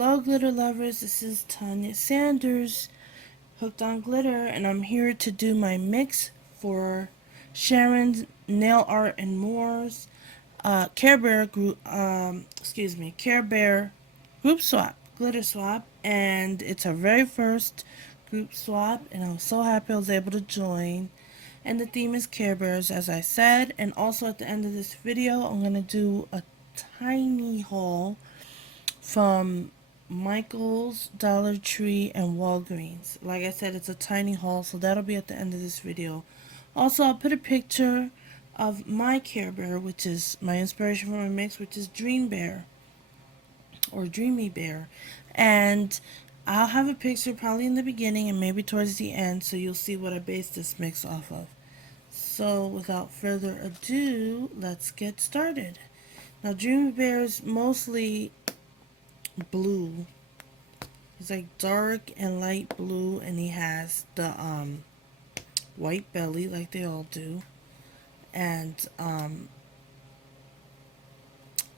Hello glitter lovers, this is Tanya Sanders, Hooked on Glitter, and I'm here to do my mix for Sharon's Nail Art and More's Care Bear Care Bear group swap, glitter swap, and it's our very first group swap, and I'm so happy I was able to join. And the theme is Care Bears, as I said, and also at the end of this video, I'm gonna do a tiny haul from Michael's, Dollar Tree, and Walgreens. Like I said, it's a tiny haul, so that'll be at the end of this video. Also, I'll put a picture of my Care Bear, which is my inspiration for my mix, which is Dream Bear or Dreamy Bear. And I'll have a picture probably in the beginning and maybe towards the end, so you'll see what I based this mix off of. So without further ado, let's get started. Now, Dreamy Bear is mostly blue. He's like dark and light blue, and he has the white belly like they all do, and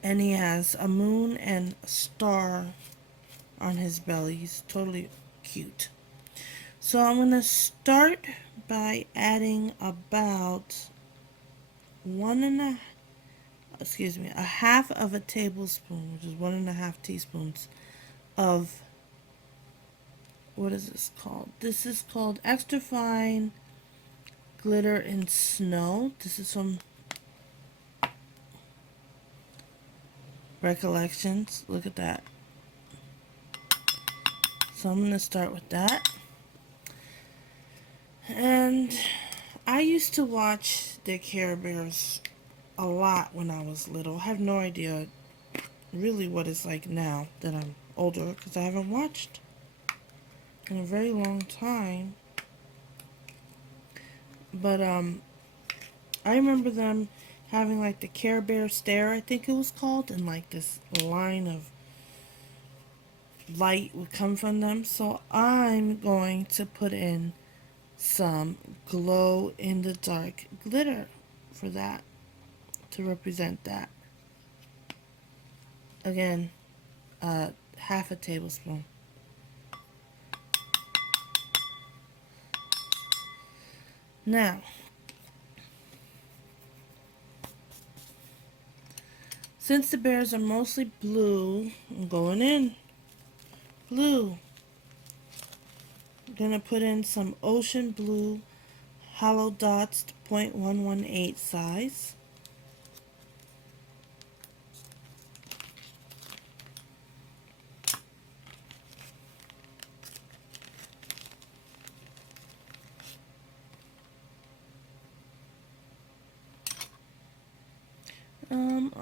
he has a moon and a star on his belly. He's totally cute. So I'm gonna start by adding about a half of a tablespoon, which is 1.5 teaspoons of, what is this called? This is called Extra Fine Glitter in Snow. This is from Recollections. Look at that. So I'm going to start with that. And I used to watch the Care Bears a lot when I was little. I have no idea really what it's like now that I'm older, because I haven't watched in a very long time. But I remember them having like the Care Bear stare, I think it was called, and like this line of light would come from them. So I'm going to put in some glow in the dark glitter for that, to represent that. Again, half a tablespoon. Now, since the bears are mostly blue, I'm going in blue. I'm going to put in some ocean blue hollow dots, 0.118 size.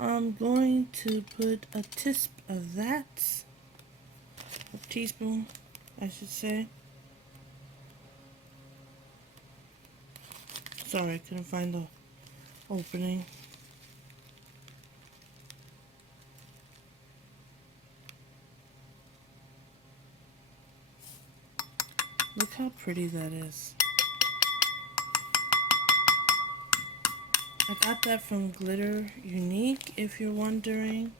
I'm going to put a of that, a teaspoon, I should say. Sorry, I couldn't find the opening. Look how pretty that is. I got that from Glitter Unique, if you're wondering.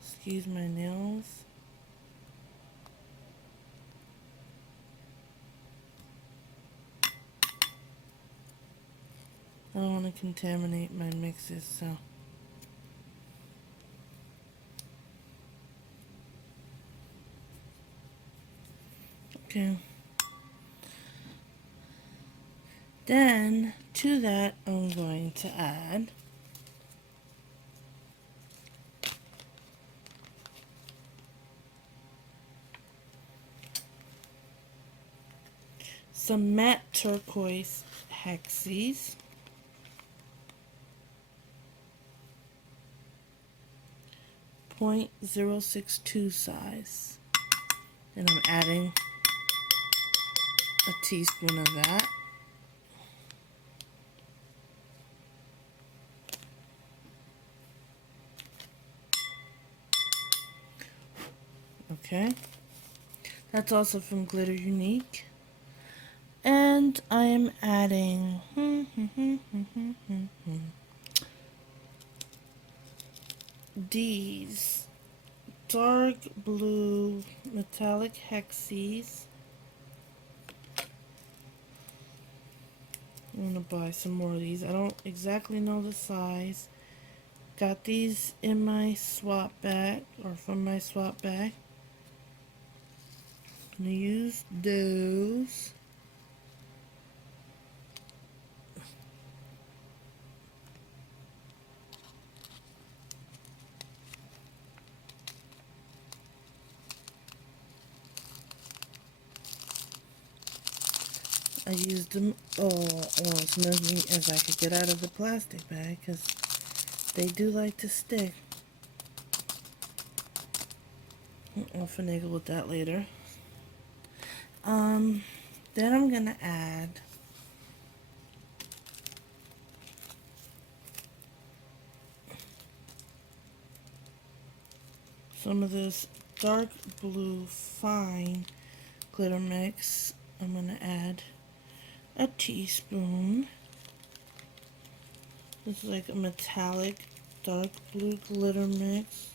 Excuse my nails. I don't want to contaminate my mixes, so. Okay. Then, to that, I'm going to add some matte turquoise hexes. 0.062 size. And I'm adding a teaspoon of that. Okay. That's also from Glitter Unique. And I am adding these dark blue metallic hexes. I'm going to buy some more of these. I don't exactly know the size. Got these in my swap bag, or from my swap bag. I'm going to use those. I used them as many as I could get out of the plastic bag because they do like to stick. I'll finagle with that later. Then I'm gonna add some of this dark blue fine glitter mix. I'm gonna add a teaspoon. This is like a metallic dark blue glitter mix.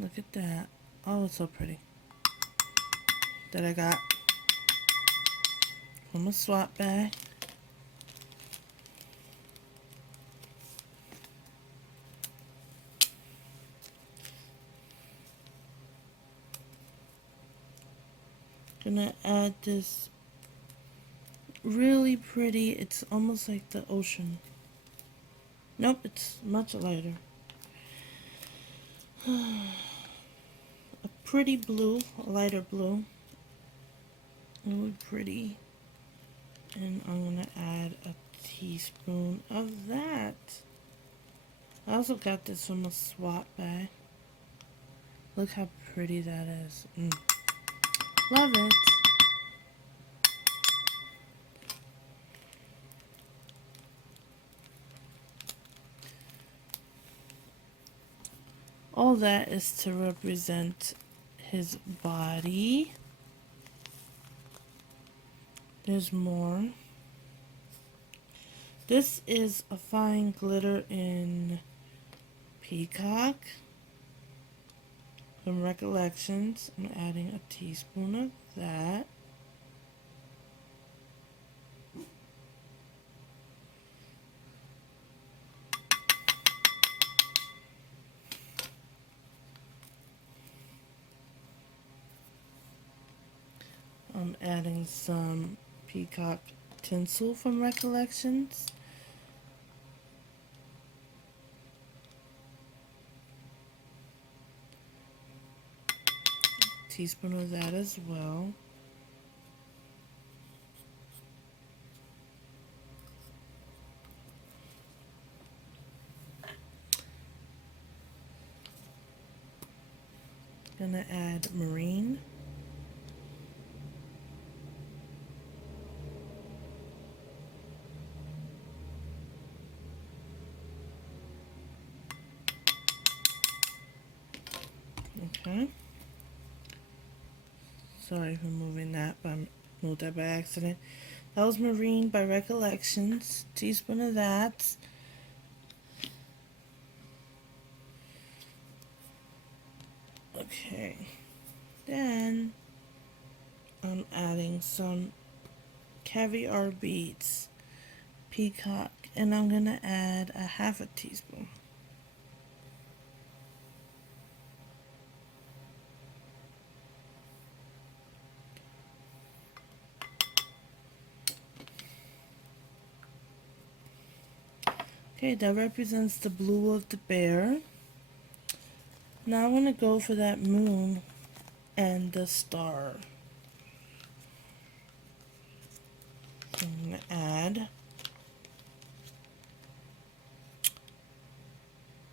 Look at that. Oh, it's so pretty. That I got from a swap bag. Gonna add this really pretty, it's almost like the ocean. Nope, it's much lighter. A pretty blue, a lighter blue. Really pretty. And I'm gonna add a teaspoon of that. I also got this from a swap bag. Look how pretty that is. Love it. All that is to represent his body. There's more. This is a fine glitter in Peacock from Recollections. I'm adding a teaspoon of that. I'm adding some Peacock tinsel from Recollections. Teaspoon of that as well. Gonna add marine. Okay. Sorry for moving that, but I moved that by accident. That was marine by Recollections. Teaspoon of that. Okay. Then I'm adding some caviar beads, Peacock, and I'm gonna add a half a teaspoon. Okay, that represents the blue of the bear. Now I'm gonna go for that moon and the star. So I'm gonna add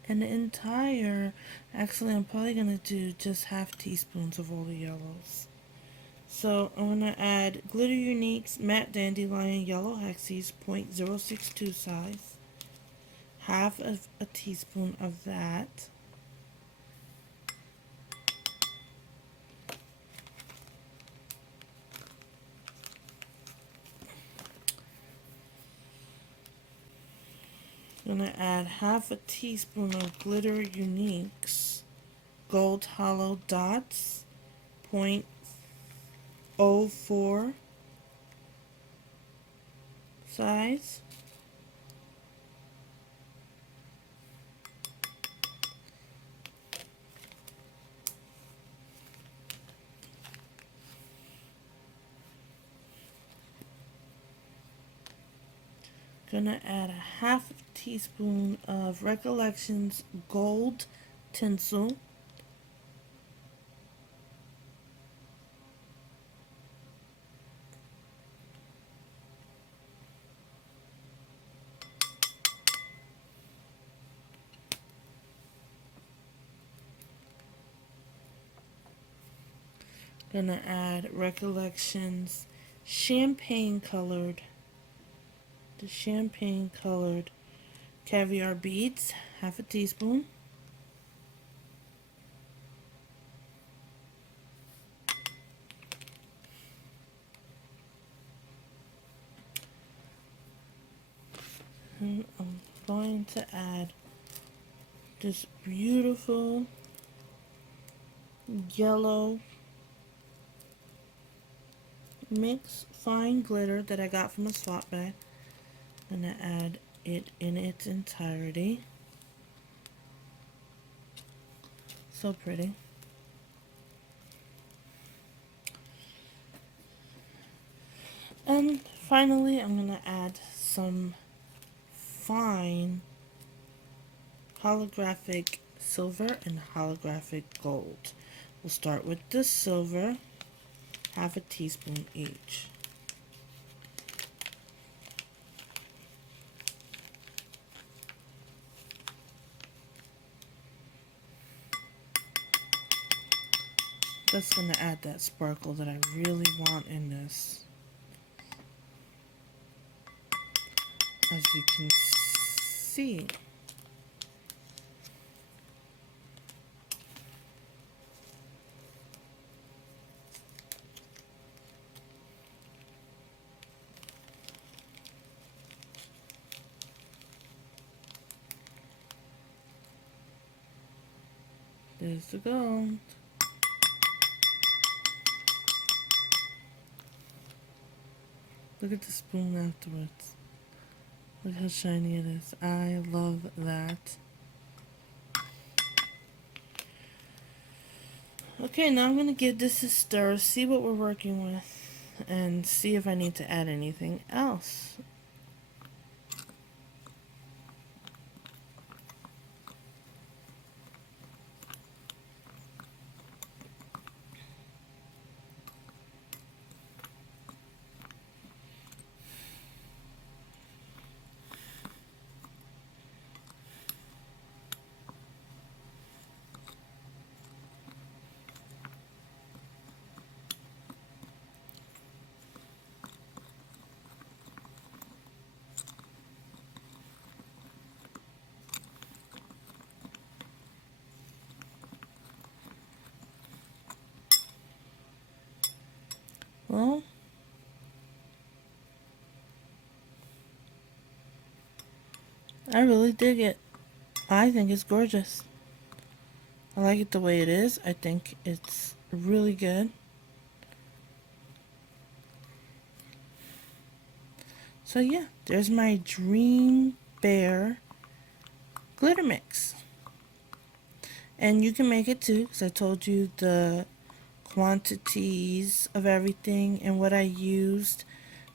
an entire, actually I'm probably gonna do just half teaspoons of all the yellows. So I'm gonna add Glitter Unique's Matte Dandelion Yellow Hexes 0.062 size. Half of a teaspoon of that. Gonna add half a teaspoon of Glitter Uniques Gold Hollow Dots, 0.04 size. Gonna add a half teaspoon of Recollections Gold Tinsel. Gonna add Recollections Champagne Colored, the champagne colored caviar beads, half a teaspoon. And I'm going to add this beautiful yellow mix fine glitter that I got from a swap bag. I'm gonna add it in its entirety. So pretty. And finally, I'm gonna add some fine holographic silver and holographic gold. We'll start with the silver, half a teaspoon each. That's going to add that sparkle that I really want in this. As you can see. There's the gold. Look at the spoon afterwards. Look how shiny it is. I love that. Okay, now I'm going to give this a stir, see what we're working with, and see if I need to add anything else. Well, I really dig it. I think it's gorgeous. I like it the way it is. I think it's really good. So yeah, there's my Dream Bear glitter mix. And you can make it too, because I told you the quantities of everything and what I used.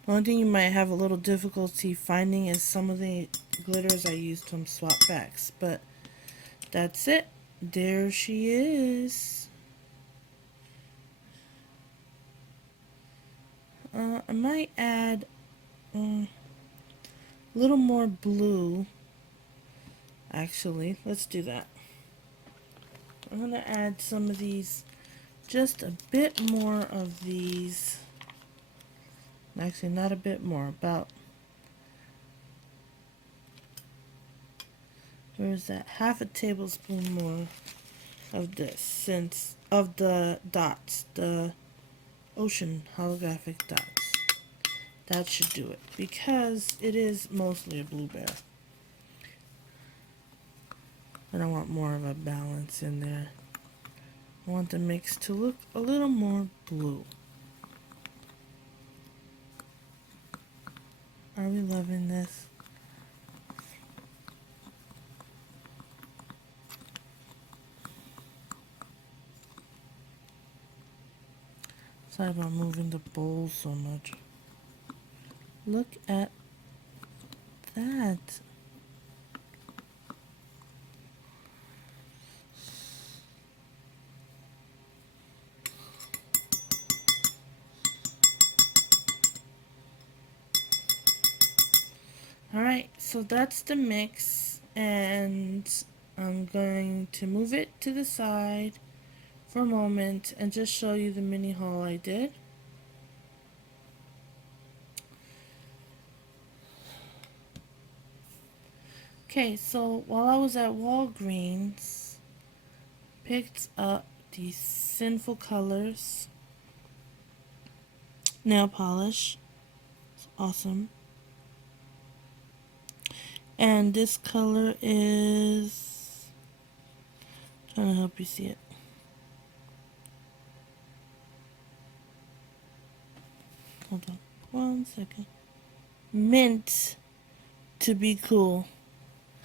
The only thing you might have a little difficulty finding is some of the glitters I used from swap bags. But that's it. There she is. I might add a little more blue. Actually, let's do that. I'm going to add some of these, just a bit more of these. Actually, not a bit more, about, where's that? Half a tablespoon more of this, since, of the dots, the ocean holographic dots. That should do it, because it is mostly a blue bear. And I want more of a balance in there. I want the mix to look a little more blue. Are we loving this? Sorry about moving the bowl so much. Look at that. Alright, so that's the mix, and I'm going to move it to the side for a moment and just show you the mini haul I did. Okay, so while I was at Walgreens, picked up these Sinful Colors nail polish. It's awesome. And this color is, trying to help you see it. Hold on 1 second. Mint to be cool.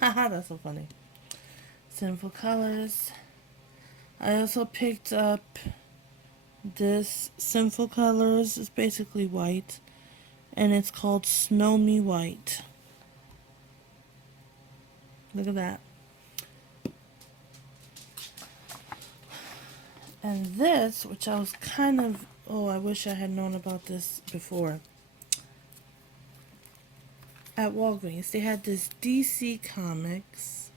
Haha, that's so funny. Sinful Colors. I also picked up this Sinful Colors. It's basically white, and it's called Snow Me White. Look at that. And this, which I was kind of, oh, I wish I had known about this before. At Walgreens, they had this DC Comics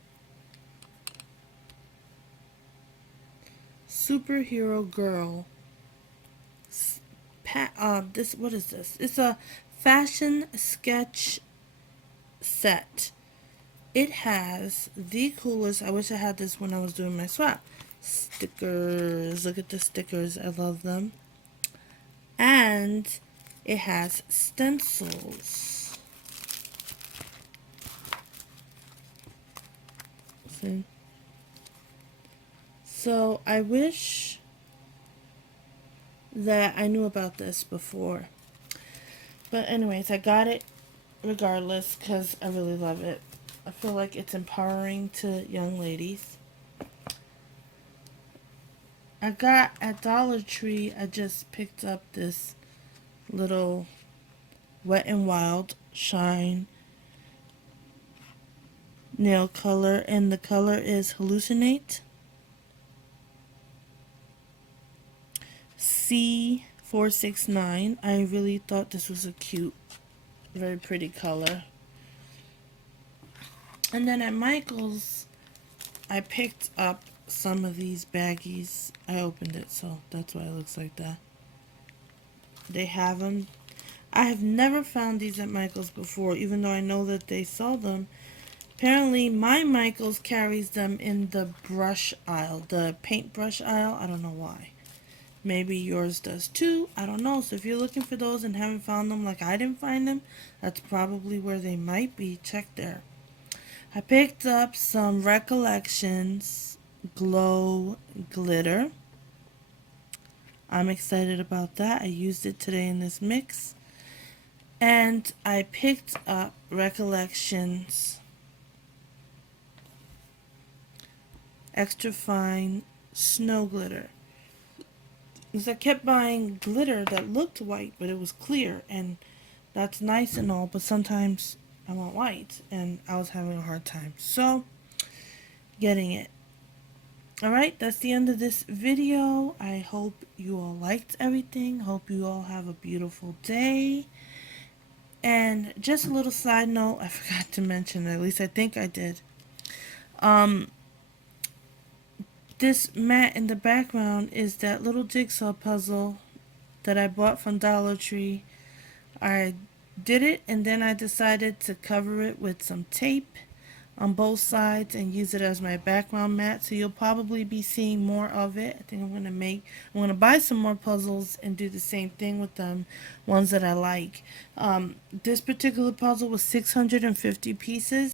Superhero Girl. This, what is this? It's a fashion sketch set. It has the coolest, I wish I had this when I was doing my swap. Stickers. Look at the stickers. I love them. And it has stencils. See? So I wish that I knew about this before. But anyways, I got it regardless because I really love it. I feel like it's empowering to young ladies. I got at Dollar Tree, I just picked up this little Wet n Wild Shine nail color, and the color is Hallucinate C469. I really thought this was a cute, very pretty color. And then at Michael's, I picked up some of these baggies. I opened it, so that's why it looks like that. They have them. I have never found these at Michael's before, even though I know that they sell them. Apparently, my Michael's carries them in the brush aisle, the paintbrush aisle. I don't know why. Maybe yours does too. I don't know. So if you're looking for those and haven't found them like I didn't find them, that's probably where they might be. Check there. I picked up some Recollections Glow Glitter. I'm excited about that. I used it today in this mix. And I picked up Recollections Extra Fine Snow Glitter. Because I kept buying glitter that looked white, but it was clear. And that's nice and all, but sometimes I want white. And I was having a hard time. So, getting it. Alright, that's the end of this video. I hope you all liked everything. Hope you all have a beautiful day. And just a little side note, I forgot to mention, at least I think I did. This mat in the background is that little jigsaw puzzle that I bought from Dollar Tree. I did it and then I decided to cover it with some tape on both sides and use it as my background mat. So you'll probably be seeing more of it. I think I'm gonna buy some more puzzles and do the same thing with them, ones that I like. This particular puzzle was 650 pieces.